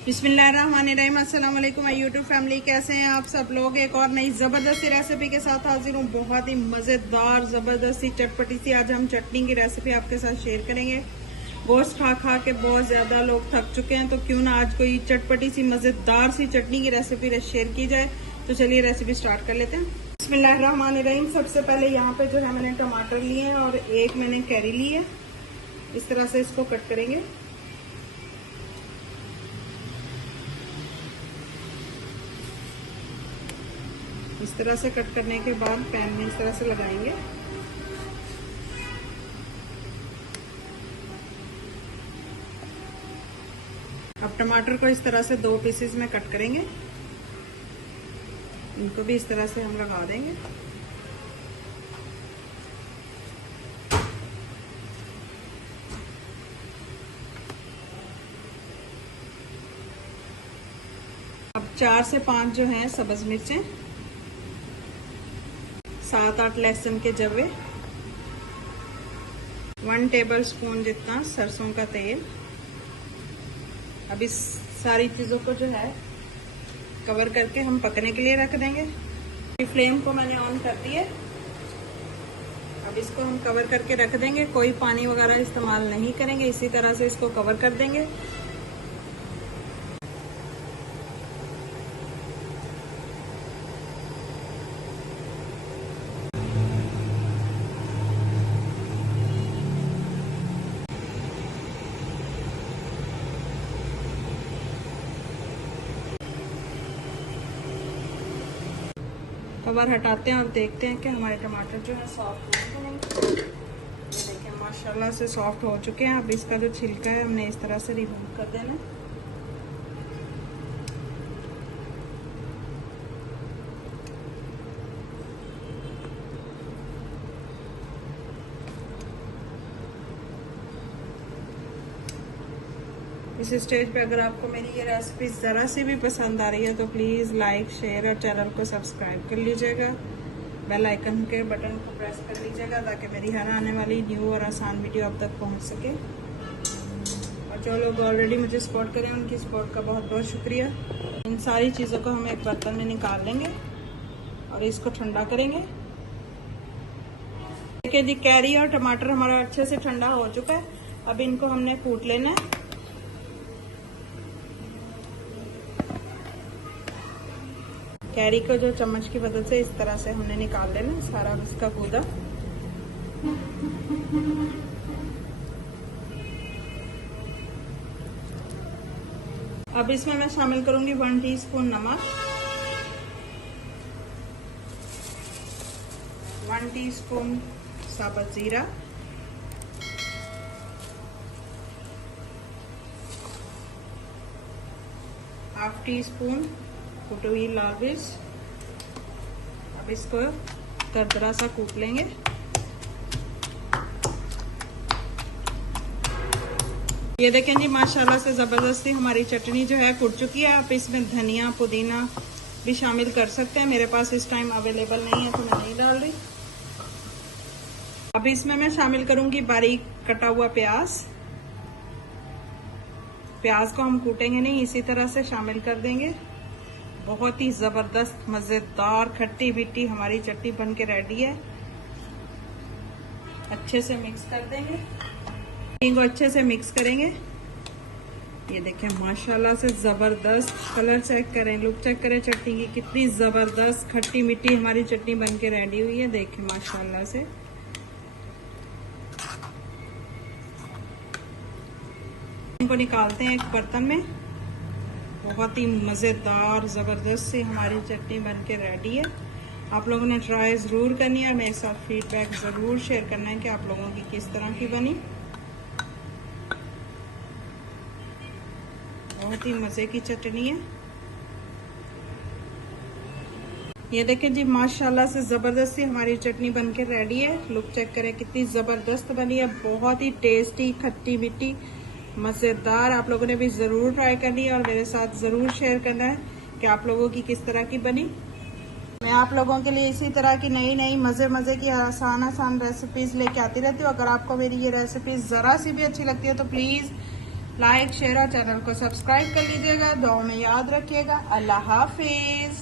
बिस्मिल्लाहिर्रहमानिर्रहीम। अस्सलाम वालेकुम यूट्यूब फैमिली, कैसे हैं आप सब लोग। एक और नई ज़बरदस्ती रेसिपी के साथ हाजिर हूँ। बहुत ही मज़ेदार ज़बरदस्ती चटपटी सी आज हम चटनी की रेसिपी आपके साथ शेयर करेंगे। गोश्त खा खा के बहुत ज़्यादा लोग थक चुके हैं, तो क्यों ना आज कोई चटपटी सी मज़ेदार सी चटनी की रेसिपी शेयर की जाए। तो चलिए रेसिपी स्टार्ट कर लेते हैं। बिस्मिल्लाहिर्रहमानिर्रहीम। सबसे पहले यहाँ पे जो है मैंने टमाटर लिए हैं और एक मैंने कैरी ली है। इस तरह से इसको कट करेंगे। इस तरह से कट करने के बाद पैन में इस तरह से लगाएंगे। अब टमाटर को इस तरह से 2 पीसेस में कट करेंगे। इनको भी इस तरह से हम लगा देंगे। अब 4 से 5 जो हैं सब्ज मिर्चें, 7-8 लहसुन के जवे, 1 टेबल स्पून जितना सरसों का तेल। अब इस सारी चीज़ों को जो है कवर करके हम पकने के लिए रख देंगे। फ्लेम को मैंने ऑन कर दिया। अब इसको हम कवर करके रख देंगे। कोई पानी वगैरह इस्तेमाल नहीं करेंगे, इसी तरह से इसको कवर कर देंगे। कवर हटाते हैं और देखते हैं कि हमारे टमाटर जो है सॉफ्ट हो गए। देखिए माशाल्लाह से सॉफ्ट हो चुके हैं। अब इसका जो छिलका है हमने इस तरह से रिमूव कर देना है। इस स्टेज पे अगर आपको मेरी ये रेसिपी ज़रा सी भी पसंद आ रही है तो प्लीज़ लाइक, शेयर और चैनल को सब्सक्राइब कर लीजिएगा। बेल आइकन के बटन को प्रेस कर लीजिएगा ताकि मेरी हर आने वाली न्यू और आसान वीडियो आप तक पहुंच सके। और जो लोग ऑलरेडी मुझे सपोर्ट करें उनकी सपोर्ट का बहुत बहुत शुक्रिया। इन सारी चीज़ों को हम एक बर्तन में निकाल लेंगे और इसको ठंडा करेंगे। देखिए जी, कैरी और टमाटर हमारा अच्छे से ठंडा हो चुका है। अब इनको हमने कूट लेना है। कैरी को जो चम्मच की मदद से इस तरह से हमने निकाल लेना सारा उसका गूदा। अब इसमें मैं शामिल करूंगी 1 टीस्पून नमक, 1 टीस्पून साबुत जीरा, 1/2 टीस्पून कुटी हुई लाल मिर्च। अब इसको दरदरा सा कूट लेंगे। ये देखें जी, माशाल्लाह से ज़बरदस्ती हमारी चटनी जो है कुट चुकी है। आप इसमें धनिया पुदीना भी शामिल कर सकते हैं। मेरे पास इस टाइम अवेलेबल नहीं है तो मैं नहीं डाल रही। अब इसमें मैं शामिल करूंगी बारीक कटा हुआ प्याज। प्याज को हम कूटेंगे नहीं, इसी तरह से शामिल कर देंगे। बहुत ही जबरदस्त मजेदार खट्टी मीठी हमारी चटनी बन के रेडी है। अच्छे से मिक्स कर देंगे। इनको अच्छे से मिक्स करेंगे। ये देखें माशाल्लाह से जबरदस्त कलर चेक करें, लुक चेक करें चटनी की, कितनी जबरदस्त खट्टी मीठी हमारी चटनी बन के रेडी हुई है। देखें माशाल्लाह से। इनको निकालते हैं एक बर्तन में। बहुत ही मज़ेदार ज़बरदस्त सी हमारी चटनी बनके रेडी है। आप लोगों ने ट्राई ज़रूर करनी है और मेरे साथ फीडबैक ज़रूर शेयर करना है कि आप लोगों की किस तरह की बनी। बहुत ही मज़े की चटनी है। ये देखें जी, माशाल्लाह से ज़बरदस्त सी हमारी चटनी बनके रेडी है। लुक चेक करें कितनी ज़बरदस्त बनी है। बहुत ही टेस्टी खट्टी मीठी मज़ेदार। आप लोगों ने भी ज़रूर ट्राई करनी है और मेरे साथ ज़रूर शेयर करना है कि आप लोगों की किस तरह की बनी। मैं आप लोगों के लिए इसी तरह की नई नई मज़े की आसान रेसिपीज़ लेके आती रहती हूँ। अगर आपको मेरी ये रेसिपीज़ ज़रा सी भी अच्छी लगती है तो प्लीज़ लाइक शेयर और चैनल को सब्सक्राइब कर लीजिएगा। दुआ में याद रखिएगा। अल्लाह हाफिज।